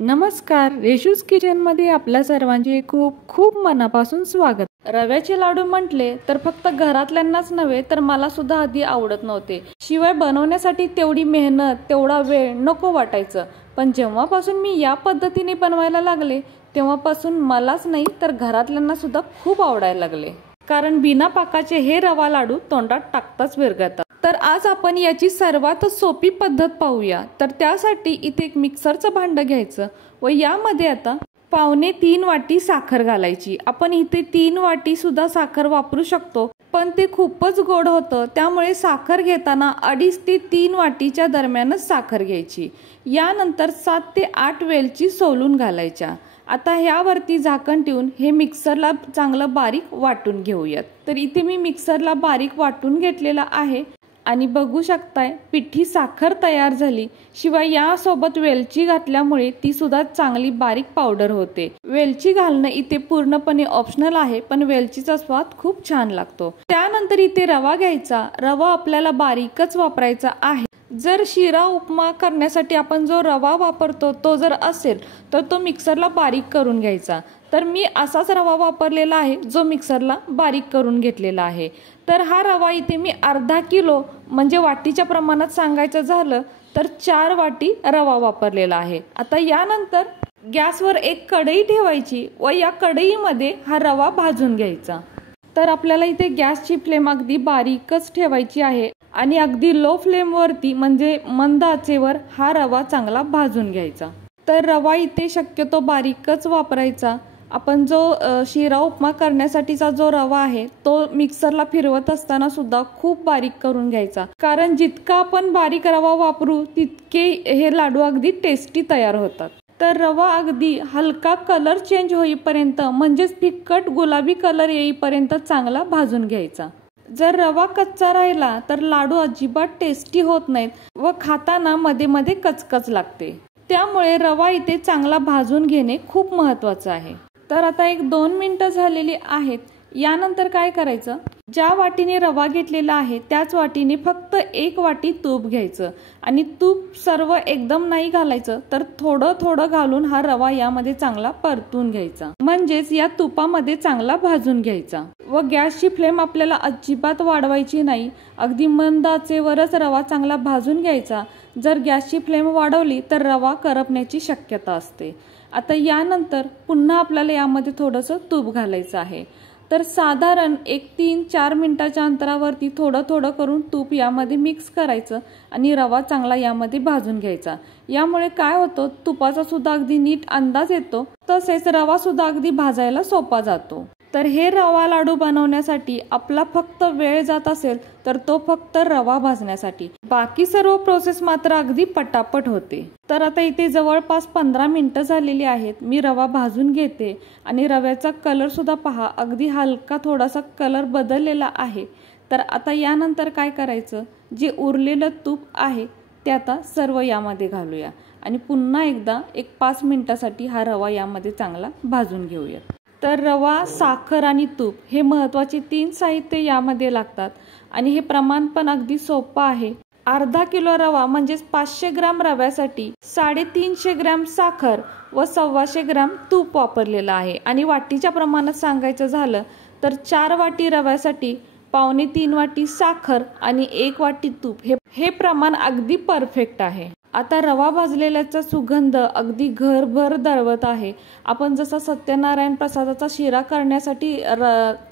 नमस्कार, रेशूज किचनमध्ये आपल्या सर्वांचे खूप खूप मनापासून स्वागत. रव्याचे लाडू म्हटले तर फक्त घरातल्यांनाच नव्हे तर मला सुद्धा आधी आवडत नव्हते. शिवाय बनवण्यासाठी तेवढी मेहनत, तेवढा वेळ नको वाटायचं. पण जेव्हापासून मी या पद्धतीने बनवायला लागले तेव्हापासून मलाच नाही तर घरातल्यांना सुद्धा खूप आवडायला लागले. कारण बिना पाकाचे हे रवा लाडू तोंडात टाकताच विरघळतात. तर आज आपण याची सर्वात सोपी पद्धत पाहूया. तर त्यासाठी इथे एक मिक्सरचं भांडं घ्यायचं व यामध्ये आता 2.25 वाटी साखर घालायची. आपण इथे 3 वाटी सुद्धा साखर वापरू शकतो, पण ते खूपच गोड होतं, त्यामुळे साखर घेताना 2.5 ते 3 वाटीच्या दरम्यानच साखर घ्यायची. यानंतर 7 ते 8 वेलची सोलून घालायच्या. आता ह्यावरती झाकण ठेवून हे मिक्सरला चांगलं बारीक वाटून घेऊयात. तर इथे मी मिक्सरला बारीक वाटून घेतलेला आहे आणि बघू शकताय पिठी साखर तयार झाली. शिवाय यासोबत वेलची घातल्यामुळे ती सुद्धा चांगली बारीक पावडर होते. वेलची घालणं इथे पूर्णपणे ऑप्शनल आहे, पण वेलचीचा स्वाद खूप छान लागतो. त्यानंतर इथे रवा घ्यायचा. रवा आपल्याला बारीकच वापरायचा आहे. जर शिरा उपमा करण्यासाठी आपण जो रवा वापरतो तो जर असेल तर तो मिक्सरला बारीक करून घ्यायचा. तर मी असाच रवा वापरलेला आहे जो मिक्सरला बारीक करून घेतलेला आहे. तर हा रवा इथे मी अर्धा किलो म्हणजे वाटीच्या प्रमाणात सांगायचं झालं तर 4 वाटी रवा वापरलेला आहे. आता यानंतर गॅसवर एक कढई ठेवायची व या कढईमध्ये हा रवा भाजून घ्यायचा. तर आपल्याला इथे गॅसची फ्लेम अगदी बारीकच ठेवायची आहे आणि अगदी लो फ्लेम वरती म्हणजे मंद आचेवर हा रवा चांगला भाजून घ्यायचा. तर रवा इथे शक्यतो बारीकच वापरायचा. आपण जो शिरा उपमा करण्यासाठीचा जो रवा आहे तो मिक्सरला फिरवत असताना सुद्धा खूप बारीक करून घ्यायचा. कारण जितका आपण बारीक रवा वापरू तितके हे लाडू अगदी टेस्टी तयार होतात. तर रवा अगदी हलका कलर चेंज होईपर्यंत म्हणजेच फिक्कट गुलाबी कलर येईपर्यंत चांगला भाजून घ्यायचा. जर रवा कच्चा राहिला तर लाडू अजिबात टेस्टी होत नाहीत व खाताना मध्ये मध्ये कचकच लागते. त्यामुळे रवा इथे चांगला भाजून घेणे खूप महत्त्वाचं आहे. तर आता 1-2 मिनिटं झालेली आहेत. यानंतर काय करायचं, ज्या वाटीने रवा घेतलेला आहे त्याच वाटीने फक्त 1 वाटी तूप घ्यायचं आणि तूप सर्व एकदम नाही घालायचं, तर थोडं थोडं घालून हा रवा यामध्ये चांगला परतून घ्यायचा. म्हणजेच या तुपामध्ये चांगला भाजून घ्यायचा. व गॅसची फ्लेम आपल्याला अजिबात वाढवायची नाही. अगदी मंद आचेवरच रवा चांगला भाजून घ्यायचा. जर गॅसची फ्लेम वाढवली तर रवा करपण्याची शक्यता असते. आता यानंतर पुन्हा आपल्याला यामध्ये थोडंसं तूप घालायचं आहे. तर साधारण 3-4 मिनिटाच्या अंतरावरती थोडं थोडं करून तूप यामध्ये मिक्स करायचं आणि रवा चांगला यामध्ये भाजून घ्यायचा. यामुळे काय होतं, तुपाचा सुद्धा अगदी नीट अंदाज येतो, तसेच रवा सुद्धा अगदी भाजायला सोपा जातो. तर हे रवा लाडू बनवण्यासाठी आपला फक्त वेळ जात असेल तर तो फक्त रवा भाजण्यासाठी. बाकी सर्व प्रोसेस मात्र अगदी पटापट होते. तर आता इथे जवळपास 15 मिनिटं झालेली आहेत. मी रवा भाजून घेते आणि रव्याचा कलर सुद्धा पहा, अगदी हलका थोडासा कलर बदललेला आहे. तर आता यानंतर काय करायचं, जे उरलेलं तूप आहे ते आता सर्व यामध्ये घालूया आणि पुन्हा एकदा 5 मिनिटासाठी हा रवा यामध्ये चांगला भाजून घेऊया. तर रवा, साखर आणि तूप हे महत्त्वाचे 3 साहित्य यामध्ये लागतात आणि हे प्रमाण पण अगदी सोपं आहे. अर्धा किलो रवा म्हणजेच 500 ग्राम रव्यासाठी 350 ग्राम साखर व 125 ग्राम तूप वापरलेलं आहे. आणि वाटीच्या प्रमाणात सांगायचं झालं तर 4 वाटी रव्यासाठी 2.25 वाटी साखर आणि 1 वाटी तूप हे प्रमाण अगदी परफेक्ट आहे. आता रवा भाजलेल्याचा सुगंध अगदी घरभर दरवत आहे. आपण जसा सत्यनारायण प्रसादाचा शिरा करण्यासाठी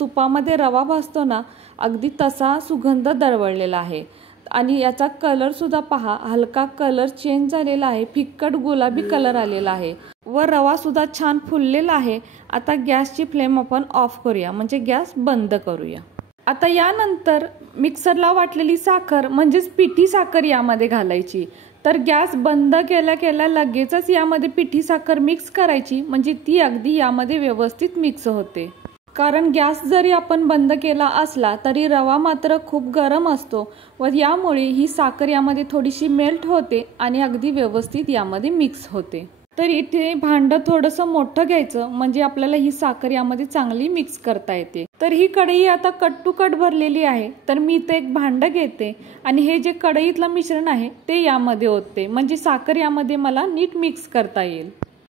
तुपामध्ये रवा भाजतो ना, अगदी तसा सुगंध दरवळलेला आहे. आणि याचा कलर सुद्धा पहा, हलका कलर चेंज झालेला आहे, फिक्कट गुलाबी कलर आलेला आहे व रवा सुद्धा छान फुललेला आहे. आता गॅसची फ्लेम आपण ऑफ करूया, म्हणजे गॅस बंद करूया. आता यानंतर मिक्सरला वाटलेली साखर म्हणजेच पिठी साखर यामध्ये घालायची. तर गॅस बंद केल्या केल्या लगेचच यामध्ये पिठी साखर मिक्स करायची, म्हणजे ती अगदी यामध्ये व्यवस्थित मिक्स होते. कारण गॅस जरी आपण बंद केला असला तरी रवा मात्र खूप गरम असतो व यामुळे ही साखर यामध्ये थोडीशी मेल्ट होते आणि अगदी व्यवस्थित यामध्ये मिक्स होते. तर इथे भांडं थोडंसं मोठं घ्यायचं म्हणजे आपल्याला ही साखर यामध्ये चांगली मिक्स करता येते. तर ही कढई आता कट टू कट भरलेली आहे. तर मी इथे एक भांडं घेते आणि हे जे कढईतलं मिश्रण आहे ते यामध्ये ओतते, म्हणजे साखर यामध्ये मला नीट मिक्स करता येईल.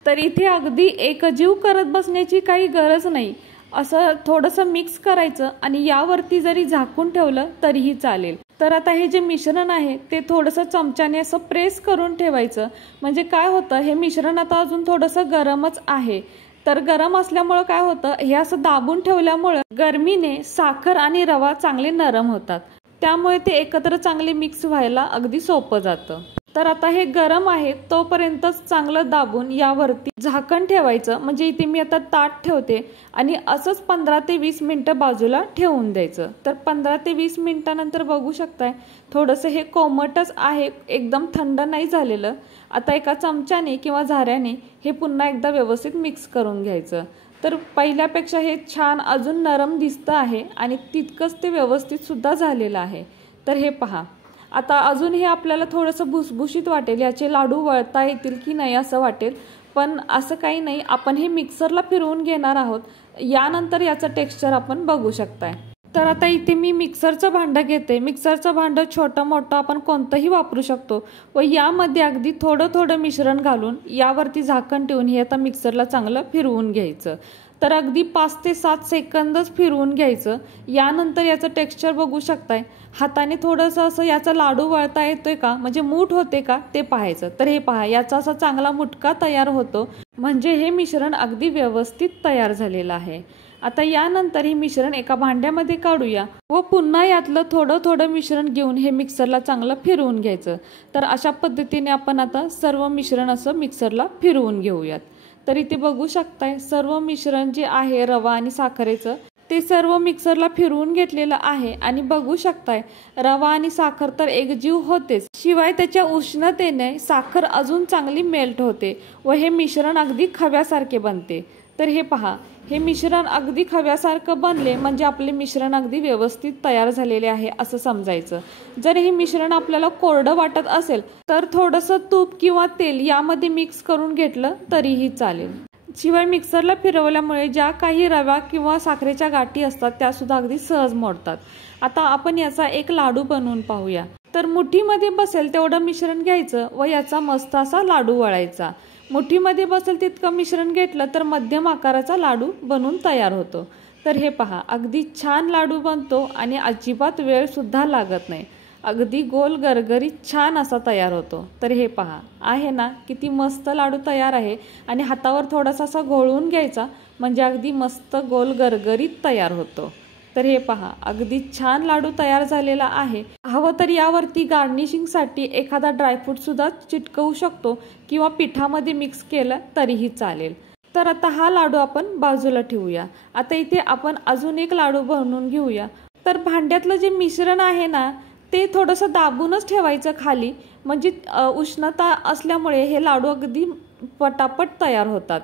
तर इथे अगदी एकजीव करत बसण्याची काही गरज नाही. असं थोडंसं मिक्स करायचं आणि यावरती जरी झाकून ठेवलं तरीही चालेल. तर आता हे जे मिश्रण आहे ते थोडंसं चमच्याने असं प्रेस करून ठेवायचं. म्हणजे काय होतं, हे मिश्रण आता अजून थोडंसं गरमच आहे. तर गरम असल्यामुळं काय होतं, हे असं दाबून ठेवल्यामुळं गरमीने साखर आणि रवा चांगले नरम होतात. त्यामुळे ते एकत्र चांगले मिक्स व्हायला अगदी सोपं जातं. तर आता हे गरम आहे तोपर्यंतच चांगलं दाबून यावरती झाकण ठेवायचं. म्हणजे इथे मी आता ताट ठेवते आणि असंच 15 ते 20 मिनिटं बाजूला ठेवून द्यायचं. तर 15 ते 20 मिनिटानंतर बघू शकताय थोडंसं हे कोमटच आहे, एकदम थंड नाही झालेलं. आता एका चमच्याने किंवा झाऱ्याने हे पुन्हा एकदा व्यवस्थित मिक्स करून घ्यायचं. तर पहिल्यापेक्षा हे छान अजून नरम दिसतं आहे आणि तितकंच ते व्यवस्थित सुद्धा झालेलं आहे. तर हे पहा, आता अजून हे आपल्याला थोडंसं भुसभुशीत वाटेल, याचे लाडू वळता येतील की नाही असं वाटेल, पण असं काही नाही. आपण हे मिक्सरला फिरवून घेणार आहोत, यानंतर याचं टेक्स्चर आपण बघू शकताय. तर आता इथे मी मिक्सरचं भांडं घेते. मिक्सरचं भांडं छोटं मोठं आपण कोणतंही वापरू शकतो व यामध्ये अगदी थोडं थोडं मिश्रण घालून यावरती झाकण ठेवून हे आता मिक्सरला चांगलं फिरवून घ्यायचं. तर अगदी 5 ते 7 सेकंदच फिरवून घ्यायचं. यानंतर याचं टेक्स्चर बघू शकताय. हाताने थोडंसं असं याचा लाडू वळता येतोय का, म्हणजे मूठ होते का ते पाहायचं. तर हे पहा, याचा असा चांगला मुटका तयार होतो, म्हणजे हे मिश्रण अगदी व्यवस्थित तयार झालेलं आहे. आता यानंतर हे मिश्रण एका भांड्यामध्ये काढूया व पुन्हा यातलं थोडं थोडं मिश्रण घेऊन हे मिक्सरला चांगलं फिरवून घ्यायचं. तर अशा पद्धतीने आपण आता सर्व मिश्रण असं मिक्सरला फिरवून घेऊयात. तर इथे बघू शकताय सर्व मिश्रण जे आहे रवा आणि साखरेचं ते सर्व मिक्सरला फिरवून घेतलेलं आहे. आणि बघू शकताय रवा आणि साखर तर एकजीव होतेच, शिवाय त्याच्या उष्णतेने साखर अजून चांगली मेल्ट होते व हे मिश्रण अगदी खव्यासारखे बनते. तर हे पहा, हे मिश्रण अगदी खव्यासारखं बनले म्हणजे आपले मिश्रण अगदी व्यवस्थित तयार झालेले आहे असं समजायचं. जर हे मिश्रण आपल्याला कोरडं वाटत असेल तर थोडंसं तूप किंवा तेल यामध्ये मिक्स करून घेतलं तरीही चालेल. शिवाय मिक्सरला फिरवल्यामुळे ज्या काही रवा किंवा साखरेच्या गाठी असतात त्या सुद्धा अगदी सहज मोडतात. आता आपण याचा एक लाडू बनवून पाहूया. तर मुठीमध्ये बसेल तेवढं मिश्रण घ्यायचं व याचा मस्त असा लाडू वळायचा. मुठीमध्ये बसेल तितकं मिश्रण घेतलं तर मध्यम आकाराचा लाडू बनून तयार होतो. तर हे पहा, अगदी छान लाडू बनतो आणि अजिबात वेळ सुद्धा लागत नाही. अगदी गोल गरगरीत छान असा तयार होतो. तर हे पहा, आहे ना किती मस्त लाडू तयार आहे. आणि हातावर थोडासा असा घोळवून घ्यायचा म्हणजे अगदी मस्त गोल गरगरीत तयार होतो. तर हे पहा, अगदी छान लाडू तयार झालेला आहे. हवं तर यावरती गार्निशिंगसाठी एखादा ड्रायफ्रूट सुद्धा चिटकवू शकतो किंवा पिठामध्ये मिक्स केलं तरीही चालेल. तर आता हा लाडू आपण बाजूला ठेवूया. आता इथे आपण अजून एक लाडू बनवून घेऊया. तर भांड्यातलं जे मिश्रण आहे ना ते थोडंसं दाबूनच ठेवायचं खाली, म्हणजे उष्णता असल्यामुळे हे लाडू अगदी पटापट तयार होतात.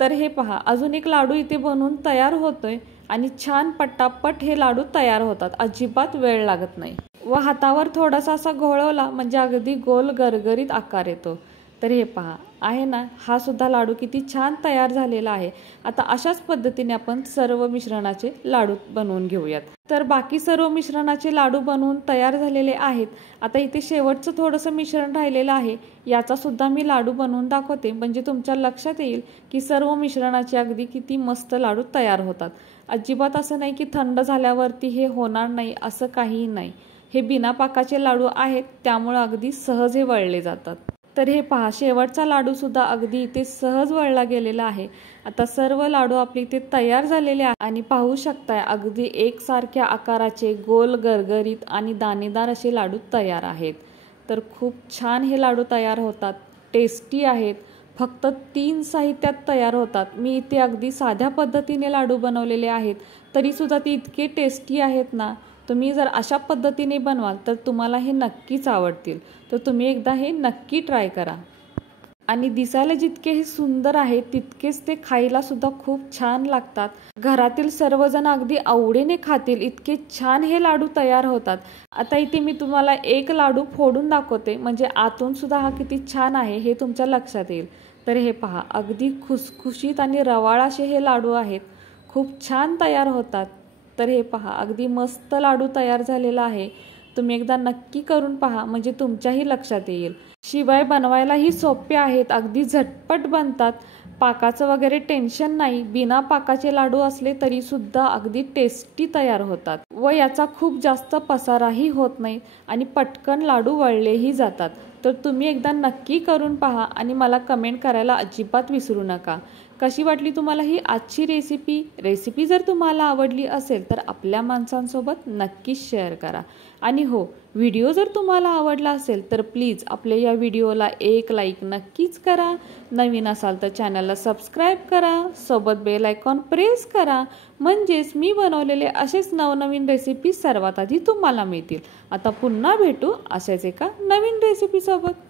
तर हे पहा, अजून एक लाडू इथे बनवून तयार होतोय आणि छान पटापट हे लाडू तयार होतात, अजिबात वेळ लागत नाही. व हातावर थोडासा असा घोळवला म्हणजे अगदी गोल गरगरीत आकार येतो. तर हे पहा, आहे ना, हा सुद्धा लाडू किती छान तयार झालेला आहे. आता अशाच पद्धतीने आपण सर्व मिश्रणाचे लाडू बनवून घेऊयात. तर बाकी सर्व मिश्रणाचे लाडू बनवून तयार झालेले आहेत. आता इथे शेवटचं थोडंसं मिश्रण राहिलेलं आहे, याचा सुद्धा मी लाडू बनवून दाखवते म्हणजे तुमच्या लक्षात येईल की सर्व मिश्रणाचे अगदी किती मस्त लाडू तयार होतात. अजिबात असं नाही की थंड झाल्यावरती हे होणार नाही, असं काहीही नाही. हे बिना पाकाचे लाडू आहेत त्यामुळे अगदी सहज हे वळले जातात. तर हे पहा, शेवटचा लाडू सुद्धा अगदी इथे सहज वळला गेलेला आहे. आता सर्व लाडू आपले इथे तयार झालेले आहे आणि पाहू शकताय अगदी एकसारख्या आकाराचे गोल गरगरीत आणि दाणेदार असे लाडू तयार आहेत. तर खूप छान हे लाडू तयार होतात, टेस्टी आहेत. फक्त 3 साहित्यात तयार होतात. मी इथे अगदी साध्या पद्धतीने लाडू बनवलेले आहेत तरी सुद्धा ते इतके टेस्टी आहेत ना. तुम्ही जर अशा पद्धतीने बनवाल तर तुम्हाला हे नक्कीच आवडतील. तर तुम्ही एकदा हे नक्की ट्राय करा. आणि दिसायला जितके हे सुंदर आहे तितकेच ते खायला सुद्धा खूप छान लागतात. घरातील सर्वजण अगदी आवडीने खातील इतके छान हे लाडू तयार होतात. आता इथे मी तुम्हाला एक लाडू फोडून दाखवते म्हणजे आतून सुद्धा हा किती छान आहे हे तुमच्या लक्षात येईल. तर हे पहा, अगदी खुसखुशीत आणि रवाळ असे हे लाडू आहेत, खूप छान तयार होतात. तर हे पहा, अगदी मस्त लाडू तयार झालेला आहे. तुम्ही एकदा नक्की करून पहा, म्हणजे तुमच्याही लक्षात येईल. शिवाय बनवायलाही सोपे आहेत, अगदी झटपट बनतात. पाकाचं वगैरे टेन्शन नाही. बिना पाकाचे लाडू असले तरी सुद्धा अगदी टेस्टी तयार होतात व याचा खूप जास्त पसाराही होत नाही आणि पटकन लाडू वळलेही जातात. तर तुम्ही एकदा नक्की करून पहा आणि मला कमेंट करायला अजिबात विसरू नका. कशी वाटली तुम्हाला ही आजची रेसिपी जर तुम्हाला आवडली असेल तर आपल्या माणसांसोबत नक्कीच शेअर करा. आणि हो, व्हिडिओ जर तुम्हाला आवडला असेल तर प्लीज आपल्या या व्हिडिओला एक लाईक नक्कीच करा. नवीन असाल तर चॅनलला सबस्क्राईब करा, सोबत बेल आयकॉन प्रेस करा, म्हणजेच मी बनवलेले असेच नवनवीन रेसिपी सर्वात आधी तुम्हाला मिळतील. आता पुन्हा भेटू अशाच एका नवीन रेसिपी सोबत.